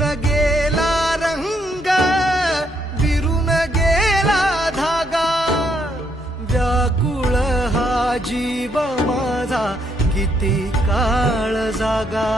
विरून गेला रंग, विरून गेला धागा, व्याकुळ हा जीव माझा किती काळ जागा.